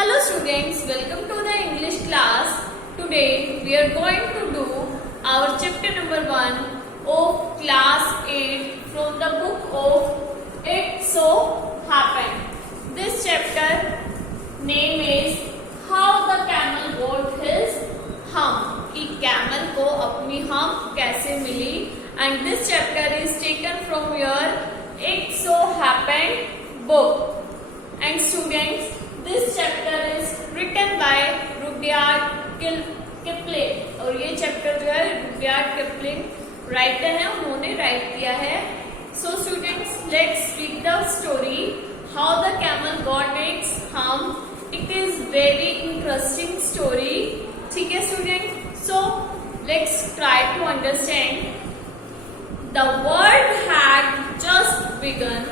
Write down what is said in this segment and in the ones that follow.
Hello students, welcome to the English class. Today we are going to do our chapter number 1 of class 8 from the book of It So Happened. This chapter name is How the Camel Got His Hump. कि camel को अपनी hump कैसे मिली, and this chapter is taken from your It So Happened book. And students, this chapter is written by Rudyard Kipling और ये chapter जो है Rudyard Kipling writer है, उन्होंने राइट किया है. So students, let's read the story How the Camel Got Its Hump. It is very interesting story. ठीक है students? So let's try to understand. The world had just begun.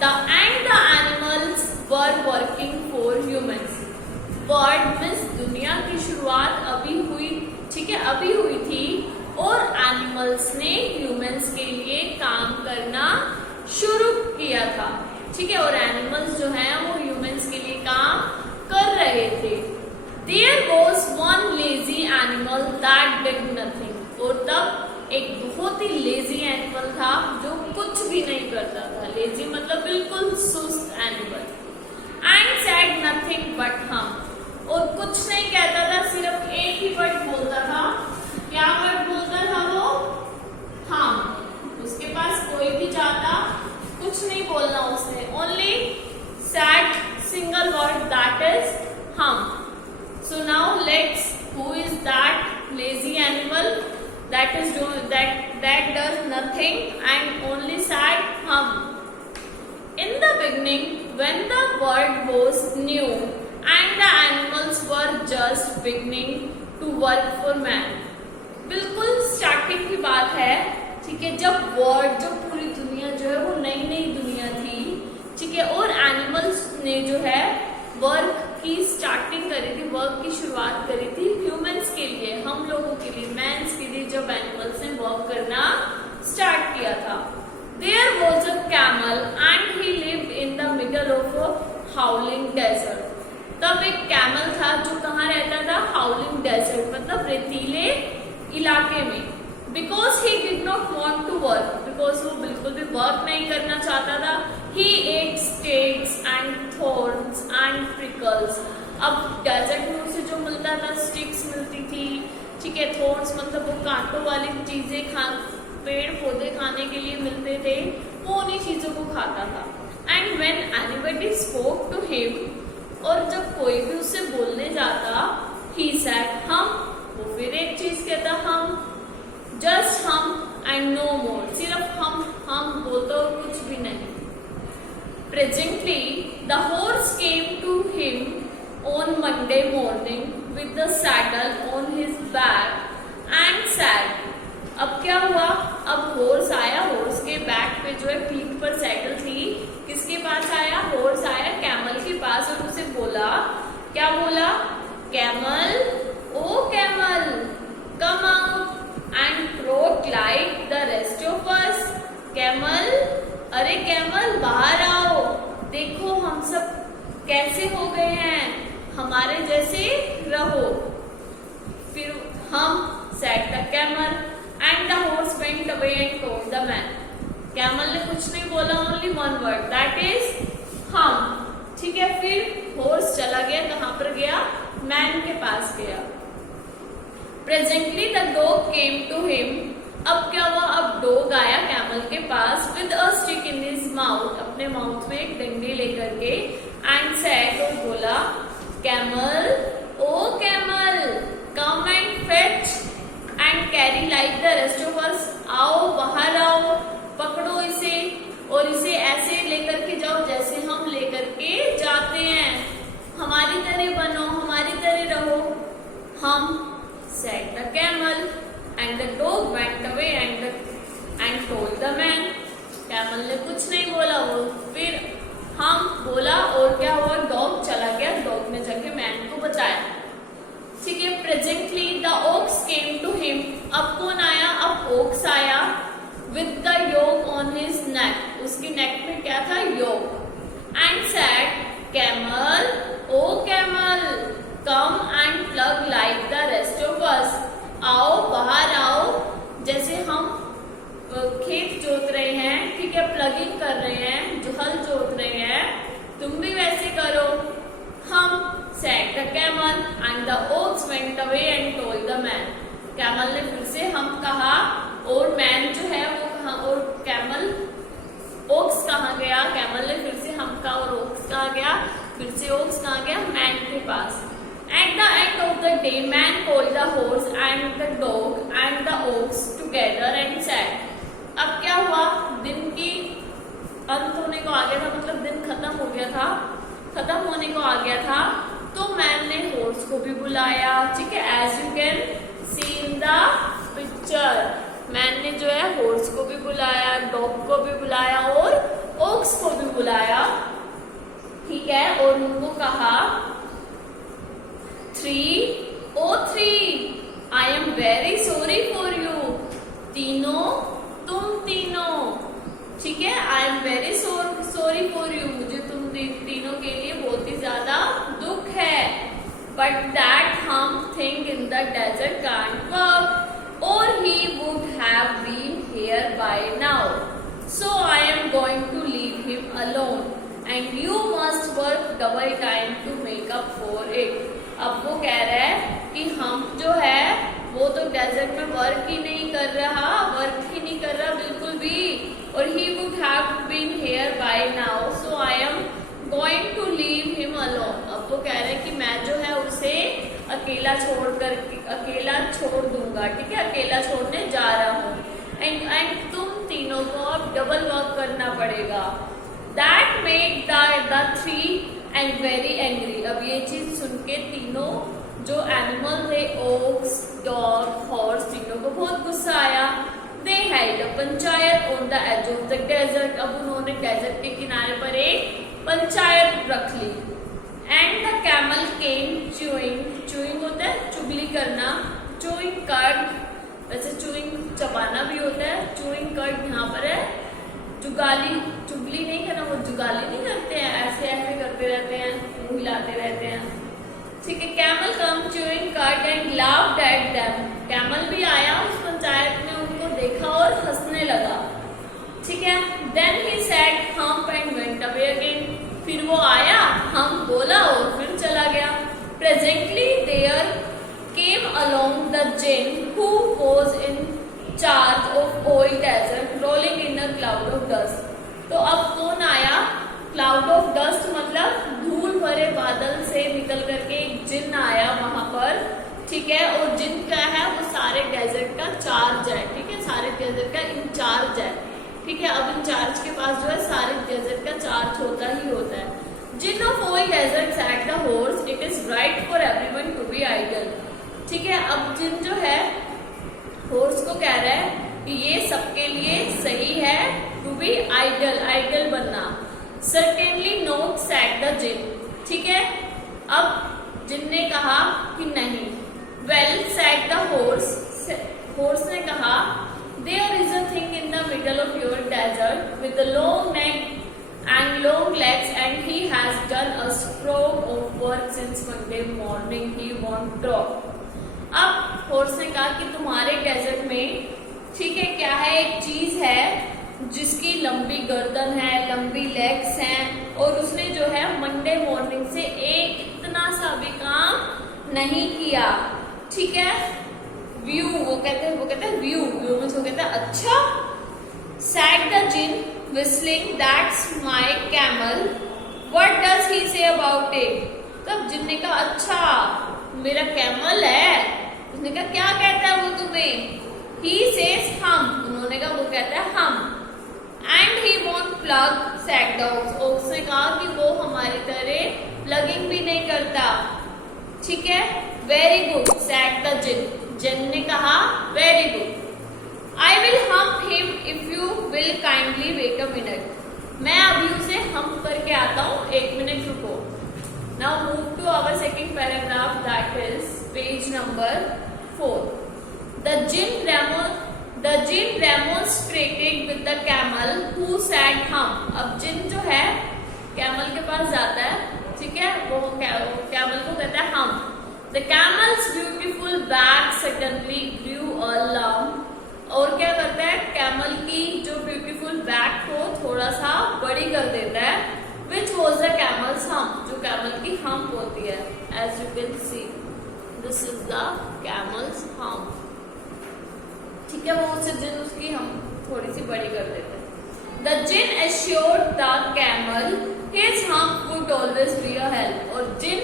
The animals were working for humans. World means दुनिया की शुरुआत अभी हुई, ठीक है, अभी हुई थी और एनिमल्स ने ह्यूमंस के लिए काम करना शुरू किया था. ठीक है, और एनिमल्स जो हैं वो ह्यूमंस के लिए काम कर रहे थे. There was one lazy animal that did nothing. और तब एक बहुत ही लेजी एनिमल था जो कुछ भी नहीं करता था. लेजी मतलब बिल्कुल सुस्त animal. And said nothing but hum. और कुछ नहीं कहता था, सिर्फ एक ही वर्ड बोलता था. क्या वर्ड बोलता था वो? हम. उसके पास कोई भी जाता, कुछ नहीं बोलना उसने. Only said single word, that is hum. So now let's, who is that lazy animal that does nothing and only said hum? In the beginning, when the world was new and the animals were just beginning to work for man. बिल्कुल starting की बात है, ठीक है, जब world, जो पूरी दुनिया जो है वो नई नई दुनिया थी, ठीक है, और एनिमल्स ने जो है वर्क की स्टार्टिंग करी थी, वर्क की शुरुआत करी थी ह्यूमंस के लिए, हम लोगों के लिए, मैंस के लिए. जब एनिमल्स ने वर्क करना स्टार्ट किया था. There was a camel and he lived in the middle of a howling desert. तब एक कैमल था जो कहाँ रहता था? हाउलिंग डेजर्ट मतलब रेतीले इलाके में. Because he did not want to work, because वो बिल्कुल भी वर्क नहीं करना चाहता था. He ate sticks and thorns and prickles. अब डेजर्ट में उसे जो मिलता था, स्टिक्स मिलती थी, ठीक है, थॉर्न्स मतलब वो कांटों वाली चीजें पेड़ पौधे खाने के लिए मिलते थे, वो उन्हीं चीजों को खाता था. And when anybody spoke to him, और जब कोई भी उससे बोलने जाता, ही सेड हम, वो फिर एक चीज कहता हम. जस्ट हम एंड नो मोर, सिर्फ हम बोलता और कुछ भी नहीं. Presently the horse came to him on Monday morning with the saddle on his back and said. अब क्या हुआ? अब हॉर्स आया, हॉर्स के बैक पे जो है पीठ पर साइकिल थी. किसके पास आया? हॉर्स आया कैमल के पास और उसे बोला, क्या बोला? Camel, O camel, come out and trot like the rest of us. Camel, अरे कैमल बाहर आओ, देखो हम सब कैसे हो गए हैं, हमारे जैसे रहो. फिर हम said the camel and the horse went away and told the man. Camel ने कुछ नहीं बोला, only one word, that is हम. ठीक है, फिर हॉर्स चला गया, कहाँ पर गया? मैन के पास गया. Presently the dog came to him. अब क्या हुआ? अब डॉग आया कैमल के पास with a stick in his mouth, अपने माउथ में एक डंडी लेकर के, and said, और बोला, camel, O camel, come and fetch and carry like the rest of us. आओ, बाहर आओ, पकड़ो इसे और इसे ऐसे लेकर के जाओ जैसे हम लेकर के जाते हैं. हमारी तरह बनो, हमारी तरह रहो. हम said the camel and the dog went away and told the man. Camel ने कुछ नहीं बोला, वो फिर हम बोला और क्या हुआ? डॉग चला गया, डॉग ने जाके मैन को बताया. ठीक है, presently the ox came to him. अब कौन आया? अब ओक्स आया with the yoke on his neck. उसकी नेक में क्या था? Yoke. And said camel, O camel, the camel and the ox went away and told the man. Camel ने फिर से हम कहा और मैन जो है वो कहा, और कैमल ओक्स कहाँ गया, कैमल ने फिर से हम कहा और ओक्स कहाँ गया, फिर से ओक्स कहाँ गया, मैन के पास. At the end of the day, man called the horse and the dog and the ox together and said. अब क्या हुआ, दिन की अंत होने को आ गया था, मतलब दिन खत्म हो गया था, खत्म होने को आ गया था, तो मैन ने हॉर्स को भी बुलाया. ठीक है, as you can see in the picture. Man ने जो है हॉर्स को भी बुलाया, डॉग को भी बुलाया और ओक्स को भी बुलाया. ठीक है, और उनको कहा 3 I am very sorry for you. तीनों, तुम तीनों. ठीक है, I am very sorry for you. मुझे तुम तीनों के लिए बहुत ही ज्यादा दुख है. But that hump thing in the desert can't work, or he would have been here by now. So I am going to leave him alone, and you must work double time to make up for it. अब वो कह रहा है कि हम जो है वो तो डेजर्ट में वर्क ही नहीं कर रहा बिल्कुल भी, और he would have been here by now, so I am going to leave him alone. अब वो कह रहे हैं कि मैं जो है उसे अकेला छोड़ दूंगा. ठीक है, अकेला छोड़ने जा रहा हूँ. एंड तुम तीनों को अब डबल वर्क करना पड़ेगा. That made the 3 and very angry. अब ये चीज सुन के तीनों जो एनिमल थे, ओक्स, डॉग, हॉर्स, तीनों को बहुत गुस्सा आया. They had a panchayat on the edge of the desert. अब उन्होंने डेजर्ट के किनारे पर एक पंचायत रख ली. And the camel came chewing होता है चुगली करना, चूइंग कर्ड, वैसे चूइंग चबाना भी होता है, चूइंग कर्ड यहाँ पर है. चुगली नहीं करना, वो जुगाली नहीं करते हैं, ऐसे ऐसे करते रहते हैं, मुंह हिलाते रहते हैं. ठीक है, camel come chewing curd and laughed at them. Camel भी आया उस पंचायत में, उनको देखा और हंसने लगा. ठीक है, then he said humph and went away again. फिर वो आया, हम बोला और फिर चला गया. Presently there came along the djinn who was in charge of old desert rolling in a cloud of dust. तो अब कौन आया, क्लाउड ऑफ डस्ट मतलब धूल भरे बादल से निकल करके एक जिन आया वहां पर. ठीक है, और जिन क्या है, वो सारे डेजर्ट का चार्ज है. ठीक है, सारे डेजर्ट का इंचार्ज है. ठीक है, अब इंचार्ज के पास जो है सारे डेजर्ट का चार्ज होता ही होता है. Jinn of all desert said the horse it is right for everyone to be idle. ठीक है, अब जिन जो है हॉर्स को कह रहा है कि ये सबके लिए सही है टू बी आइडल बनना. सर्टेनली नोट सेड द जिन. ठीक है, अब जिन ने कहा कि नहीं. वेल सेड द हॉर्स ने कहा there is a thing in the middle of your desert with a long neck and long legs and he has done a stroke of work since Monday morning he won't drop. अब horse ने कहा कि तुम्हारे desert में, ठीक है, क्या है, एक चीज है जिसकी लंबी गर्दन है, लंबी लेग्स हैं, और उसने जो है मंडे मॉर्निंग से एक इतना सा भी काम नहीं किया. ठीक है, व्यू वो कहते हैं व्यू में उसको कहते हैं अच्छा. Said the djinn whistling, that's my camel. What does he say about it? तब जिन ने कहा अच्छा मेरा कैमल है. उसने कहा क्या कहता है वो तुम्हें? He says हम. उन्होंने कहा वो कहता है हम. And he won't plug, said the ox. Ox ने कहा कि वो हमारी तरह प्लगिंग भी नहीं करता. ठीक है, very good, said the जिन. जिन ने कहा very good. I will hump him if you will kindly wait a minute. मैं अभी उसे hump करके आता हूँ, 1 मिनट रुको. Now move to our second paragraph, that is page number 4. The jinn remonstrated with the camel who said hump. अब जिन जो है कैमल के पास जाता है, ठीक है, वो कैमल को कहता है hump. The camel's beautiful back suddenly grew a lump. और क्या करता है, कैमल की जो ब्यूटीफुल बैक को थोड़ा सा बड़ी कर देता है. Which was the camel's hump, जो कैमल की हम्प होती है। As you can see this is the camel's hump. ठीक है, वो उससे जिन उसकी हम थोड़ी सी बड़ी कर देते हैं। The Jin assured the camel his hump would always be a help, और जिन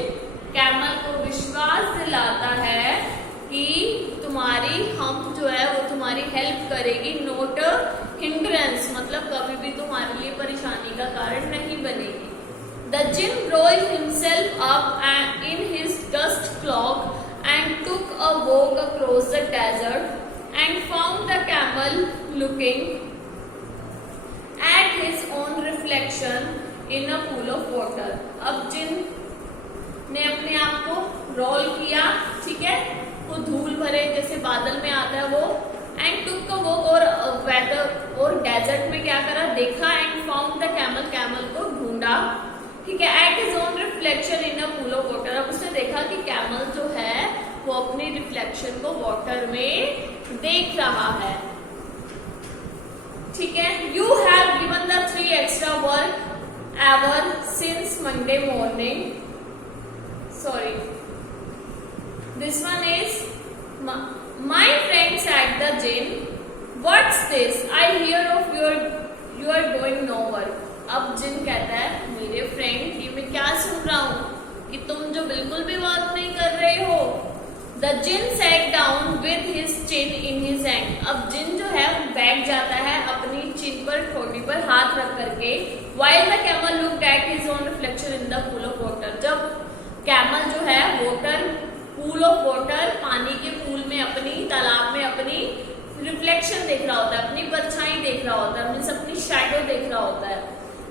कैमल को विश्वास दिलाता है कि तुम्हारी हम्प जो है वो तुम्हारी हेल्प करेगी, नोट हिंड्रेंस, मतलब कभी भी तुम्हारे लिए परेशानी का कारण नहीं बनेगी। The Jin rolled himself up in his dust cloak and took a walk across the desert and found the camel looking at his own reflection in a pool of water। अब जिन ने अपने आप को रोल किया, ठीक है, वो धूल भरे जैसे बादल में आता है वो, एंड टुक वो और वेदर और डेजर्ट में क्या करा, देखा, and found the camel, camel को ढूंढा, ठीक है, at his own reflection in a pool of water. अब उसने देखा कि कैमल जो है वो अपनी रिफ्लेक्शन को वाटर में देख रहा है। ठीक है, you have given the 3 extra work ever since Monday morning. Sorry, this one is my friends at the gym, what's this, I hear of you are doing no work. अब जिन कहता है मेरे फ्रेंड, ये मैं क्या सुन रहा हूं कि तुम जो बिल्कुल भी वर्क नहीं कर रहे हो। The Jin sat down with his chin in his hand। अब जिन जो है बैठ जाता है अपनी चिन पर, ठोड़ी पर हाथ रख करके। While the camel looked at his own reflection in the pool of water। जब कैमल जो है वाटर, पूल ऑफ वाटर, पानी के पूल में अपनी, तालाब में अपनी रिफ्लेक्शन देख रहा होता है, अपनी परछाई देख रहा होता है, मीन्स अपनी शैडो देख रहा होता है।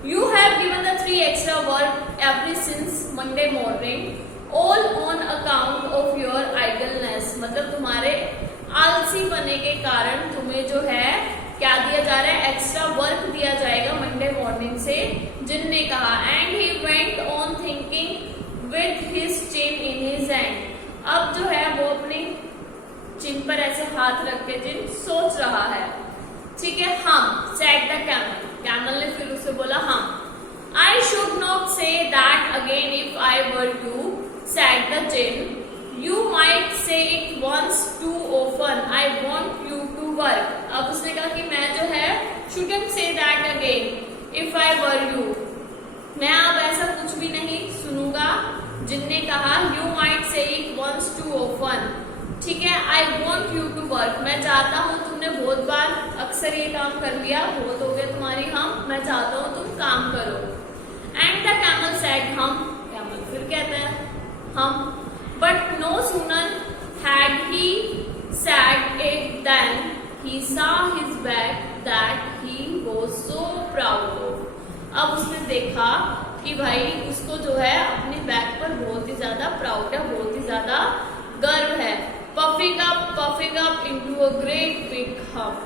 You have given the 3 extra work every since Monday morning, all on account of your idleness। मतलब तुम्हारे आलसी बने के कारण तुम्हें जो है क्या दिया जा रहा है, एक्स्ट्रा वर्क दिया जाएगा मंडे मॉर्निंग से, जिन ने कहा। And he went on thinking with his chin in his hand. अब जो है वो अपनी चिन पर ऐसे हाथ रख के जिन सोच रहा है, ठीक है। हम सेड द कैमल, कैमल ने फिर उसे बोला हम। I should not say that again if I were you, said the jinn, you might say it once too often, I want you to work। अब उसने कहा कि मैं जो है shouldn't say that again if I were you, मैं अब ऐसा कुछ भी नहीं सुनूंगा। जिनने कहा you might say it once too often, ठीक है। I want you to work, मैं चाहता हूँ, तुमने बहुत बार अक्सर ये काम कर लिया, बहुत हो गया तुम्हारी हम, मैं चाहता हूँ तुम काम करो। And the camel said हम, कैमल फिर कहते हैं हम, but no sooner had he said it than he saw his back that he was so proud of। अब उसने देखा कि भाई उसको जो है अपनी बैक पर बहुत ही ज्यादा प्राउड है, बहुत ही ज्यादा गर्व है। puffing up into a great big hump।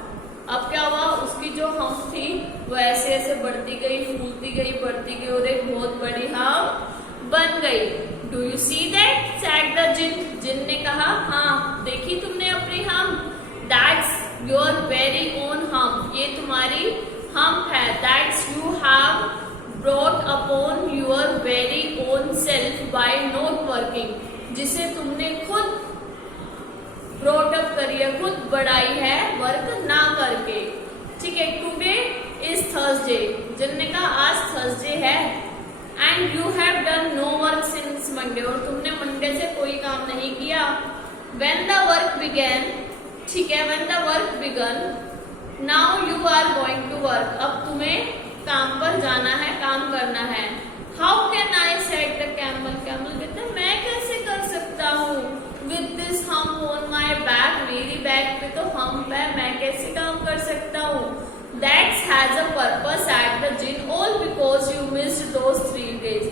अब क्या हुआ, उसकी जो हम्प थी वो ऐसे ऐसे बढ़ती गई, फूलती गई, बढ़ती गई और एक बहुत बड़ी हम्प बन गई। Do you see that, said the jinn, जिन ने कहा हाँ देखी तुमने अपनी hump, that's your very own hump, ये तुम्हारी हम्प है। That's you have brought upon your very own self by not working, जिसे तुमने खुद ब्रॉट अप करी है, खुद बढ़ाई है वर्क ना करके, ठीक है। टुडे इज थर्सडे, जिन ने कहा आज थर्सडे है। And you have done no work since Monday, और तुमने मंडे से कोई काम नहीं किया। व्हेन द वर्क बिगेन, ठीक है, when the work began, now you are going to work, अब तुम्हें काम पर जाना है, काम करना है। How can I, said the camel, camel कहते हैं मैं कैसे कर सकता हूँ, with this hump on my back, मेरी बैक पे तो हम्प है, मैं कैसे काम कर सकता हूँ। That has a purpose at the gym, all because you missed those 3 days।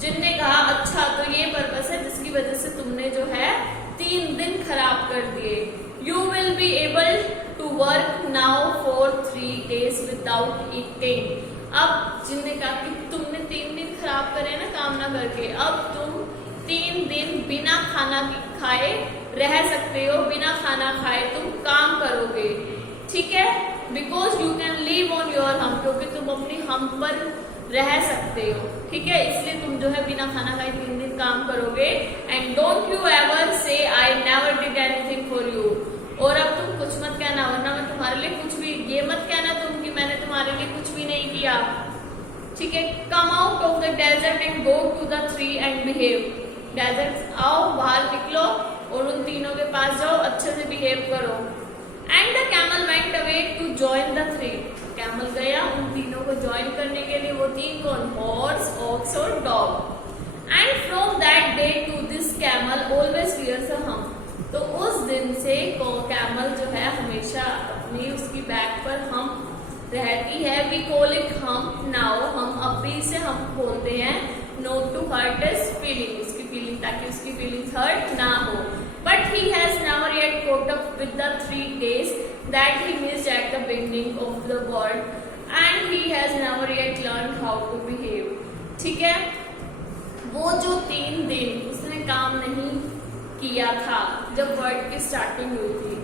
जिन ने कहा अच्छा तो ये पर्पस है जिसकी वजह से तुमने जो है 3 दिन खराब कर दिए। You will be able to work now for 3 days without eating। अब जिन ने कहा कि तुमने 3 दिन खराब करे ना काम ना करके, अब तुम 3 दिन बिना खाना खाए रह सकते हो, बिना खाना खाए तुम काम करोगे, ठीक है। Because you can live on your hump, क्योंकि तुम अपनी हम्प पर रह सकते हो, ठीक है। इसलिए तुम जो है बिना खाना खाए 3 दिन काम करोगे। एंड डोंट यू एवर से I never did anything for you. और अब तुम कुछ मत कहना, वरना मैं तुम्हारे लिए कुछ भी, ये मत कहना तुम कि मैंने तुम्हारे लिए कुछ भी नहीं किया, ठीक है। Come out of the desert and go to the three and behave. Desert आओ, बाहर निकलो और उन तीनों के पास जाओ, अच्छे से बिहेव करो। And the camel went away to join the three. Camel गया उन तीनों को ज्वाइन करने के लिए। वो तीन कौन? हॉर्स, ऑक्स और dog. And from that day to this camel always wears a hump. तो उस दिन से कैमल जो है हमेशा अपनी उसकी बैक पर हम्प रहती है। We call it hump now. हम अब भी इसे हम्प बोलते हैं। Not to hurt his feeling, उसकी फीलिंग, ताकि उसकी फीलिंग्स हर्ट ना हो। But he has never yet caught up with the 3 days that he missed at the beginning of the world, and he has never yet learned how to behave। ठीक है, वो जो 3 दिन उसने काम नहीं किया था जब वर्ल्ड की स्टार्टिंग हुई थी,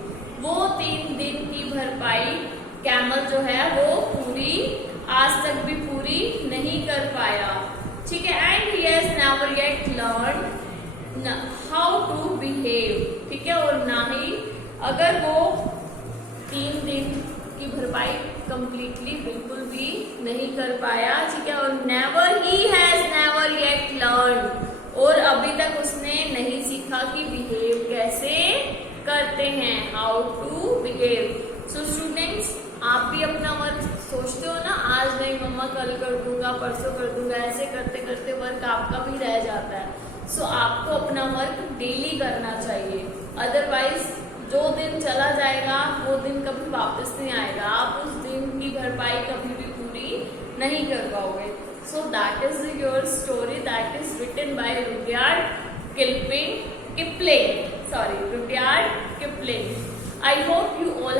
वो 3 दिन की भरपाई कैमल जो है वो पूरी आज तक भी पूरी नहीं कर पाया, ठीक है। And he has never yet learn how to behave, ठीक है। और ना ही अगर वो 3 दिन की भरपाई कंप्लीटली बिल्कुल भी नहीं कर पाया, ठीक है। और never he has never yet learn, और अभी तक उसने नहीं सीखा कि बिहेव कैसे करते हैं, how to behave. So students, आप भी अपना वर्क सोचते हो ना, आज नहीं मम्मा कल कर दूंगा, परसों कर दूंगा, ऐसे करते करते वर्क आपका भी रह जाता है। सो आपको अपना वर्क डेली करना चाहिए, अदरवाइज जो दिन चला जाएगा वो दिन कभी वापस नहीं आएगा। आप उस दिन की भरपाई कभी भी पूरी नहीं कर पाओगे। So that is your story that is written by Rudyard Kipling. I hope you all